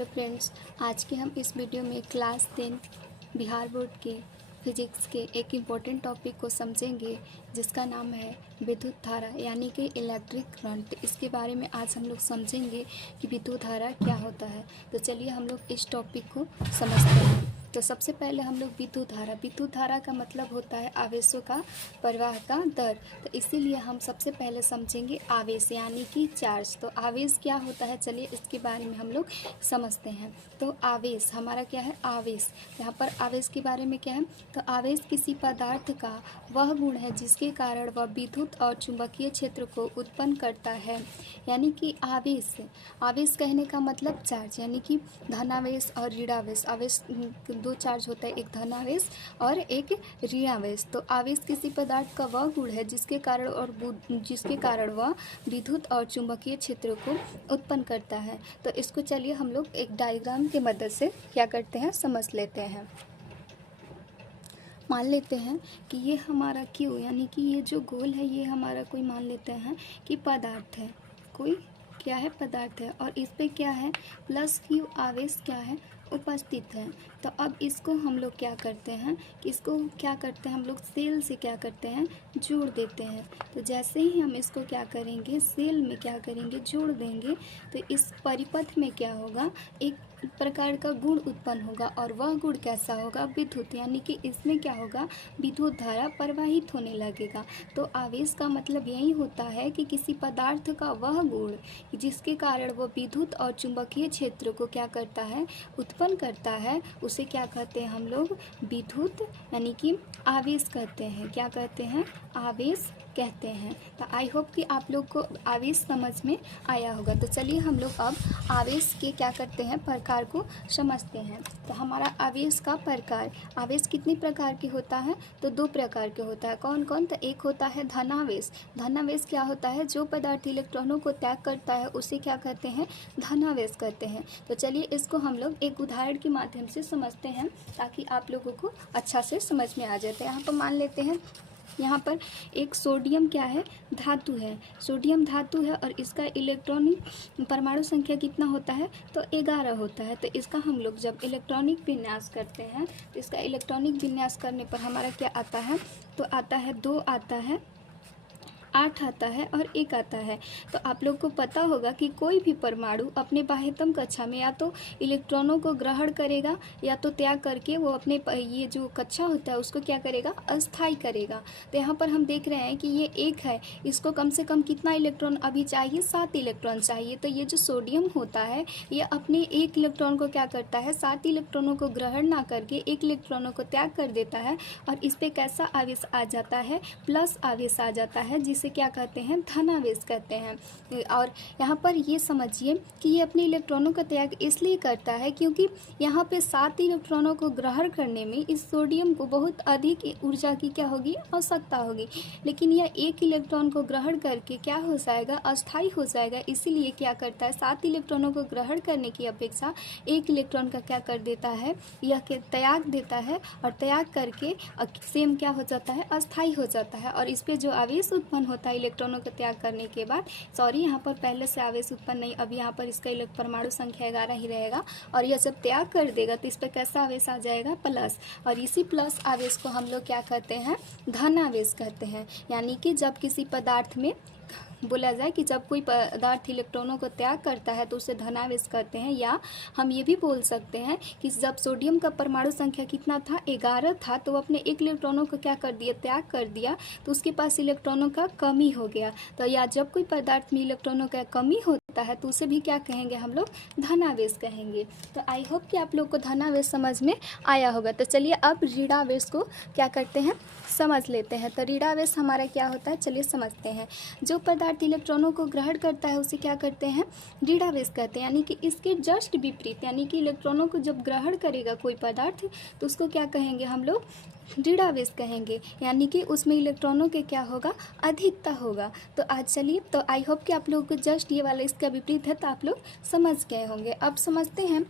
Hello friends, आज के हम इस वीडियो में क्लास 10 बिहार बोर्ड के फिजिक्स के एक इम्पोर्टेंट टॉपिक को समझेंगे जिसका नाम है विद्युत धारा यानी कि इलेक्ट्रिक करंट। इसके बारे में आज हम लोग समझेंगे कि विद्युत धारा क्या होता है। तो चलिए हम लोग इस टॉपिक को समझते हैं। तो सबसे पहले हम लोग विद्युत धारा का मतलब होता है आवेशों का प्रवाह का दर। तो इसीलिए हम सबसे पहले समझेंगे आवेश यानी कि चार्ज। तो आवेश क्या होता है, चलिए इसके बारे में हम लोग समझते हैं। तो आवेश हमारा क्या है, आवेश। यहाँ पर आवेश के बारे में क्या है, तो आवेश किसी पदार्थ का वह गुण है जिसके कारण वह विद्युत और चुंबकीय क्षेत्र को उत्पन्न करता है। यानी कि आवेश कहने का मतलब चार्ज, यानी कि धनावेश और ऋणावेश। आवेश दो चार्ज होता है, एक धनावेश और एक ऋणावेश। तो आवेश किसी पदार्थ का वह गुण है जिसके कारण वह विद्युत और चुंबकीय क्षेत्र को उत्पन्न करता है। तो इसको चलिए हम लोग एक डायग्राम के मदद से क्या करते हैं, समझ लेते हैं। मान लेते हैं कि ये हमारा Q यानी कि ये जो गोल है ये हमारा कोई मान लेते हैं कि पदार्थ है, कोई क्या है, पदार्थ है। और इस पे क्या है, प्लस Q आवेश क्या है, उपस्थित है। तो अब इसको हम लोग क्या करते हैं कि इसको क्या करते हैं, हम लोग सेल से क्या करते हैं, जोड़ देते हैं। तो जैसे ही हम इसको क्या करेंगे, सेल में क्या करेंगे, जोड़ देंगे, तो इस परिपथ में क्या होगा, एक प्रकार का गुण उत्पन्न होगा। और वह गुण कैसा होगा, विद्युत, यानी कि इसमें क्या होगा, विद्युत धारा प्रवाहित होने लगेगा। तो आवेश का मतलब यही होता है कि किसी पदार्थ का वह गुण जिसके कारण वो विद्युत और चुंबकीय क्षेत्र को क्या करता है, उत्पन्न करता है, उसे क्या कहते हैं हम लोग, विद्युत यानी कि आवेश कहते हैं। क्या कहते हैं, आवेश कहते हैं। तो आई होप कि आप लोग को आवेश समझ में आया होगा। तो चलिए हम लोग अब आवेश के क्या करते हैं, प्रकार को समझते हैं। तो हमारा आवेश का प्रकार, आवेश कितने प्रकार के होता है, तो दो प्रकार के होता है। कौन कौन, तो एक होता है धनावेश। धनावेश क्या होता है, जो पदार्थ इलेक्ट्रॉनों को त्याग करता है उसे क्या कहते हैं, धनावेश कहते हैं। तो चलिए इसको हम लोग एक उदाहरण के माध्यम से समझते हैं ताकि आप लोगों को अच्छा से समझ में आ जाते हैं। यहाँ पर मान लेते हैं, यहाँ पर एक सोडियम क्या है, धातु है। सोडियम धातु है और इसका इलेक्ट्रॉनिक परमाणु संख्या कितना होता है, तो 11 होता है। तो इसका हम लोग जब इलेक्ट्रॉनिक विन्यास करते हैं तो इसका इलेक्ट्रॉनिक विन्यास करने पर हमारा क्या आता है, तो आता है 2 आता है, 8 आता है और 1 आता है। तो आप लोग को पता होगा कि कोई भी परमाणु अपने बाह्यतम कक्षा में या तो इलेक्ट्रॉनों को ग्रहण करेगा या तो त्याग करके वो अपने ये जो कक्षा होता है उसको क्या करेगा, अस्थाई करेगा। तो यहाँ पर हम देख रहे हैं कि ये 1 है, इसको कम से कम कितना इलेक्ट्रॉन अभी चाहिए, 7 इलेक्ट्रॉन चाहिए। तो ये जो सोडियम होता है ये अपने 1 इलेक्ट्रॉन को क्या करता है, 7 इलेक्ट्रॉनों को ग्रहण ना करके 1 इलेक्ट्रॉनों को त्याग कर देता है और इस पर कैसा आवेश आ जाता है, प्लस आवेश आ जाता है, जिसे क्या कहते हैं, धनावेश कहते हैं। और यहाँ पर ये समझिए कि ये अपने इलेक्ट्रॉनों का त्याग इसलिए करता है क्योंकि यहाँ पे 7 इलेक्ट्रॉनों को ग्रहण करने में इस सोडियम को बहुत अधिक ऊर्जा की क्या होगी, आवश्यकता होगी। लेकिन यह 1 इलेक्ट्रॉन को ग्रहण करके क्या हो जाएगा, अस्थाई हो जाएगा। इसीलिए क्या करता है, 7 इलेक्ट्रॉनों को ग्रहण करने की अपेक्षा 1 इलेक्ट्रॉन का क्या कर देता है, यह त्याग देता है। और त्याग करके सेम क्या हो जाता है, अस्थाई हो जाता है। और इस पर जो आवेश उत्पन्न होता है इलेक्ट्रॉनों का त्याग करने के बाद, सॉरी यहाँ पर पहले से आवेश उत्पन्न नहीं, अब यहाँ पर इसका परमाणु संख्या 11 ही रहेगा। और यह जब त्याग कर देगा तो इस पर कैसा आवेश आ जाएगा, प्लस। और इसी प्लस आवेश को हम लोग क्या कहते हैं, धनावेश कहते हैं। यानी कि जब किसी पदार्थ में बोला जाए कि जब कोई पदार्थ इलेक्ट्रॉनों को त्याग करता है तो उसे धनावेश कहते हैं। या हम ये भी बोल सकते हैं कि जब सोडियम का परमाणु संख्या कितना था, 11 था, तो वो अपने 1 इलेक्ट्रॉनों को क्या कर दिया, त्याग कर दिया, तो उसके पास इलेक्ट्रॉनों का कमी हो गया। तो या जब कोई पदार्थ में इलेक्ट्रॉनों का कमी होता है तो उसे भी क्या कहेंगे, हम लोग धनावेश कहेंगे। तो आई होप कि आप लोग को धनावेश समझ में आया होगा। तो चलिए अब ऋणावेश को क्या करते हैं, समझ लेते हैं। तो ऋणावेश हमारा क्या होता है, चलिए समझते हैं। जो पदार्थ इलेक्ट्रॉनों को ग्रहण करता है उसे क्या करते हैं, ऋणावेश कहते हैं। यानी कि इसके जस्ट विपरीत, यानी कि इलेक्ट्रॉनों को जब ग्रहण करेगा कोई पदार्थ तो उसको क्या कहेंगे, हम लोग ऋणावेश कहेंगे। यानी कि उसमें इलेक्ट्रॉनों के क्या होगा, अधिकता होगा। तो आज चलिए, तो आई होप कि आप लोगों को जस्ट ये वाला इसका विपरीत है तो आप लोग समझ गए होंगे। अब समझते हैं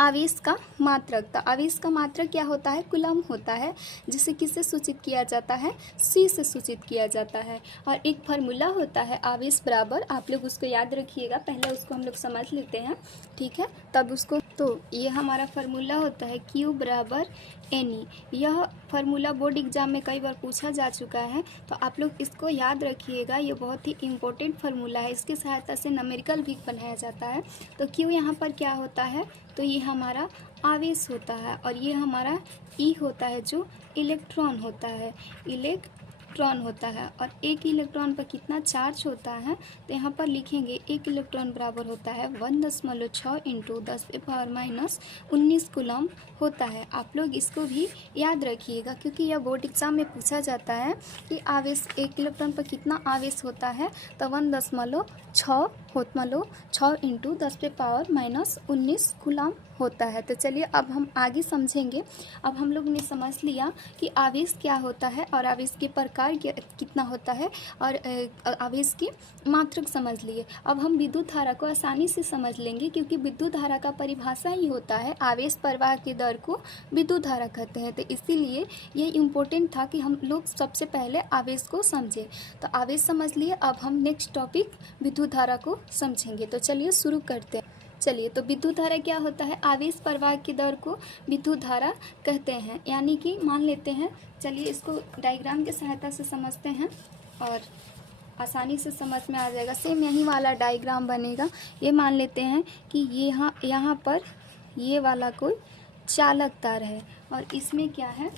आवेश का मात्रक। तो आवेश का मात्रक क्या होता है? कूलम होता है, जिसे किससे सूचित किया जाता है? C से सूचित किया जाता है। और एक फार्मूला होता है आवेश बराबर, आप लोग उसको याद रखिएगा, पहले उसको हम लोग समझ लेते हैं, ठीक है, तब उसको। तो ये हमारा फार्मूला होता है Q बराबर NE। यह फार्मूला बोर्ड एग्जाम में कई बार पूछा जा चुका है, तो आप लोग इसको याद रखिएगा। ये बहुत ही इम्पोर्टेंट फार्मूला है, इसकी सहायता से न्यूमेरिकल भी बनाया जाता है। तो Q यहाँ पर क्या होता है? तो ये हमारा आवेश होता है, और ये हमारा E होता है जो इलेक्ट्रॉन होता है, इलेक्ट्रॉन होता है। और एक इलेक्ट्रॉन पर कितना चार्ज होता है? तो यहाँ पर लिखेंगे एक इलेक्ट्रॉन बराबर होता है 1.6 इंटू 10⁻⁻19 कूलम होता है। आप लोग इसको भी याद रखिएगा, क्योंकि यह बोर्ड एग्जाम में पूछा जाता है कि आवेश एक इलेक्ट्रॉन पर कितना आवेश होता है? तो 1.6 इंटू 10⁻⁻19 कूलम होता है। तो चलिए अब हम आगे समझेंगे। अब हम लोग ने समझ लिया कि आवेश क्या होता है और आवेश के प्रकार कितना होता है, और आवेश की मात्रक समझ लिए। अब हम विद्युत धारा को आसानी से समझ लेंगे, क्योंकि विद्युत धारा का परिभाषा ही होता है आवेश प्रवाह की दर को विद्युत धारा कहते हैं। तो इसीलिए ये इम्पोर्टेंट था कि हम लोग सबसे पहले आवेश को समझें। तो आवेश समझ लिए, अब हम नेक्स्ट टॉपिक विद्युत धारा को समझेंगे। तो चलिए शुरू करते हैं। चलिए, तो विद्युत धारा क्या होता है? आवेश प्रवाह की दर को विद्युत धारा कहते हैं। यानी कि मान लेते हैं, चलिए इसको डायग्राम की सहायता से समझते हैं और आसानी से समझ में आ जाएगा। सेम यही वाला डायग्राम बनेगा। ये मान लेते हैं कि ये यहाँ पर ये वाला कोई चालक तार है, और इसमें क्या है?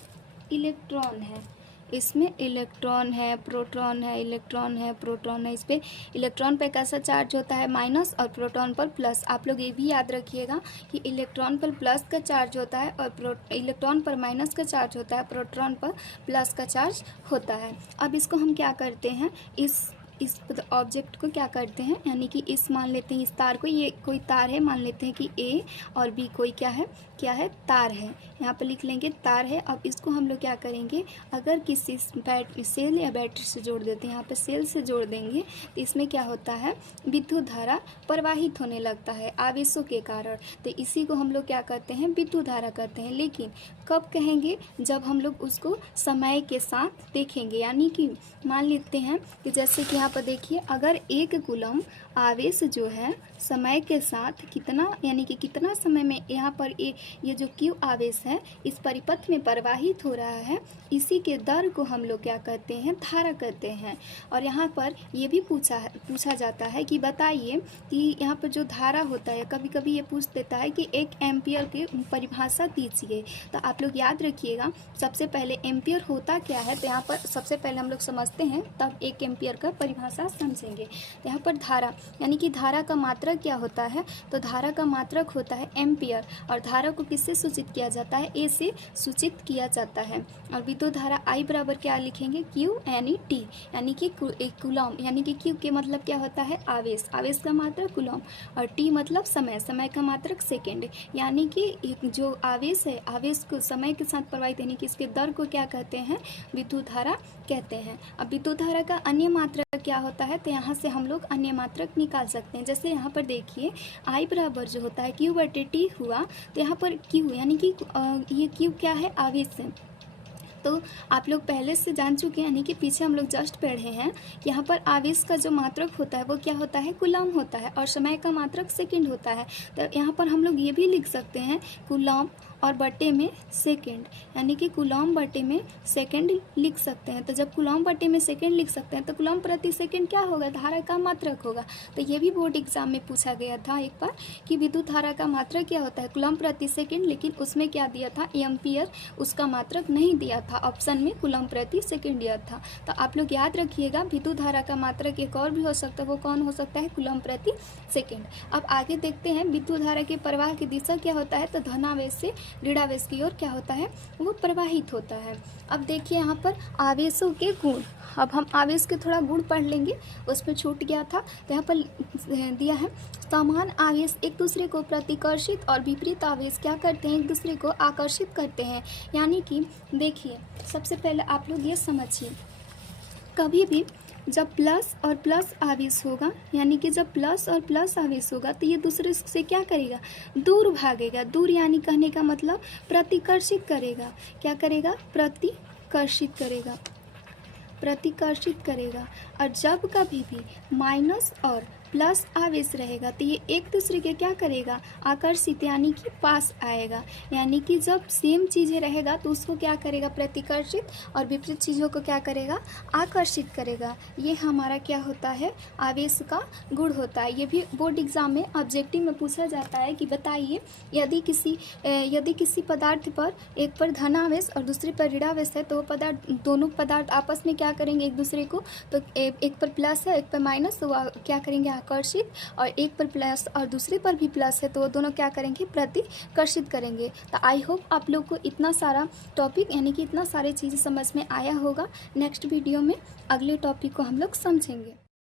इलेक्ट्रॉन है। इसमें इलेक्ट्रॉन है, प्रोटॉन है, इलेक्ट्रॉन है, प्रोटॉन है। इस पर इलेक्ट्रॉन पे कैसा चार्ज होता है? माइनस, और प्रोटॉन पर प्लस। आप लोग ये भी याद रखिएगा कि इलेक्ट्रॉन पर प्लस का चार्ज होता है और इलेक्ट्रॉन पर माइनस का चार्ज होता है, प्रोटॉन पर प्लस का चार्ज होता है। अब इसको हम क्या करते हैं? इस ऑब्जेक्ट को क्या करते हैं, यानी कि इस मान लेते हैं इस तार को, ये कोई तार है, मान लेते हैं कि ए और बी कोई क्या है तार है। यहाँ पर लिख लेंगे तार है। अब इसको हम लोग क्या करेंगे? अगर किसी सेल या बैटरी से जोड़ देते हैं, यहाँ पे सेल से जोड़ देंगे, तो इसमें क्या होता है? विद्युत धारा प्रवाहित होने लगता है आवेशों के कारण। तो इसी को हम लोग क्या कहते हैं? विद्युत धारा कहते हैं। लेकिन कब कहेंगे? जब हम लोग उसको समय के साथ देखेंगे। यानी कि मान लेते हैं कि जैसे कि यहाँ पर देखिए, अगर एक कूलम आवेश जो है समय के साथ कितना, यानी कि कितना समय में यहाँ पर ये जो Q आवेश है इस परिपथ में प्रवाहित हो रहा है, इसी के दर को हम लोग क्या कहते हैं? धारा कहते हैं। और यहाँ पर ये भी पूछा जाता है कि बताइए कि यहाँ पर जो धारा होता है, कभी कभी ये पूछ देता है कि 1 एम्पियर की परिभाषा दीजिए। तो आप लोग याद रखिएगा, सबसे पहले एम्पियर होता क्या है? तो यहाँ पर सबसे पहले हम लोग समझते हैं, तब 1 एम्पियर का परिभाषा समझेंगे। तो यहाँ पर धारा, यानी कि धारा का मात्रक क्या होता है? तो धारा का मात्रक होता है एम्पियर, और धारा को किससे सूचित किया जाता है? ए से सूचित किया जाता है। और विद्युत धारा I बराबर क्या लिखेंगे? Q यानी T, यानी कि एक कूलम, यानी कि Q के मतलब क्या होता है? आवेश, आवेश का मात्रक कूलम, और T मतलब समय, समय का मात्रक सेकेंड। यानी कि जो आवेश है, आवेश को समय के साथ प्रवाहित, यानी कि इसके दर को क्या कहते हैं? विद्युत धारा कहते हैं। अब विद्युत धारा का अन्य मात्रक क्या होता है? तो यहाँ से हम लोग अन्य मात्रक निकाल सकते हैं। जैसे यहाँ पर देखिए, I बराबर जो होता है Q/T हुआ, तो यहाँ पर Q यानी कि ये Q क्या है? आवेश है। तो आप लोग पहले से जान चुके हैं, यानी कि पीछे हम लोग जस्ट पढ़े हैं, यहाँ पर आवेश का जो मात्रक होता है वो क्या होता है? कूलम होता है, और समय का मात्रक सेकंड होता है। तो यहाँ पर हम लोग ये भी लिख सकते हैं कूलम और बटे में सेकंड, यानी कि कूलम बटे में सेकंड लिख सकते हैं। तो जब कूलम बटे में सेकंड लिख सकते हैं, तो कूलम प्रति सेकंड क्या होगा? धारा का मात्रक होगा। तो ये भी बोर्ड एग्जाम में पूछा गया था एक बार कि विद्युत धारा का मात्रक क्या होता है? कूलम प्रति सेकंड, लेकिन उसमें क्या दिया था? एम्पियर, उसका मात्रक नहीं दिया था, ऑप्शन में कूलम प्रति सेकंड दिया था। तो आप लोग याद रखिएगा, विद्युत धारा का मात्रक एक और भी हो सकता है, वो कौन हो सकता है? कूलम प्रति सेकंड। अब आगे देखते हैं, विद्युत धारा के प्रवाह की दिशा क्या होता है? तो धनावेश से ऋणावेश की ओर क्या होता है? वो प्रवाहित होता है। अब देखिए यहाँ पर आवेशों के गुण। अब हम आवेश के थोड़ा गुण पढ़ लेंगे, उसमें छूट गया था। तो यहाँ पर दिया है, समान आवेश एक दूसरे को प्रतिकर्षित और विपरीत आवेश क्या करते हैं? एक दूसरे को आकर्षित करते हैं। यानी कि देखिए, सबसे पहले आप लोग ये समझिए, कभी भी जब प्लस और प्लस आवेश होगा, यानी कि जब प्लस और प्लस आवेश होगा तो ये दूसरे से क्या करेगा, दूर भागेगा। दूर यानी कहने का मतलब प्रतिकर्षित करेगा। क्या करेगा, प्रतिकर्षित करेगा, प्रतिकर्षित करेगा। और जब कभी भी माइनस और प्लस आवेश रहेगा तो ये एक दूसरे के क्या करेगा, आकर्षित यानी कि पास आएगा। यानी कि जब सेम चीज़ें रहेगा तो उसको क्या करेगा, प्रतिकर्षित, और विपरीत चीज़ों को क्या करेगा, आकर्षित करेगा। ये हमारा क्या होता है, आवेश का गुण होता है। ये भी बोर्ड एग्जाम में ऑब्जेक्टिव में पूछा जाता है कि बताइए यदि किसी पदार्थ पर एक पर धनावेश और दूसरे पर ऋणावेश है तो वो पदार्थ, दोनों पदार्थ आपस में क्या करेंगे एक दूसरे को, तो एक पर प्लस है एक पर माइनस, तो वो क्या करेंगे, आकर्षित, और एक पर प्लस और दूसरे पर भी प्लस है तो वो दोनों क्या करेंगे, प्रतिकर्षित करेंगे। तो आई होप आप लोग को इतना सारा टॉपिक यानी कि इतना सारे चीज़ें समझ में आया होगा। नेक्स्ट वीडियो में अगले टॉपिक को हम लोग समझेंगे।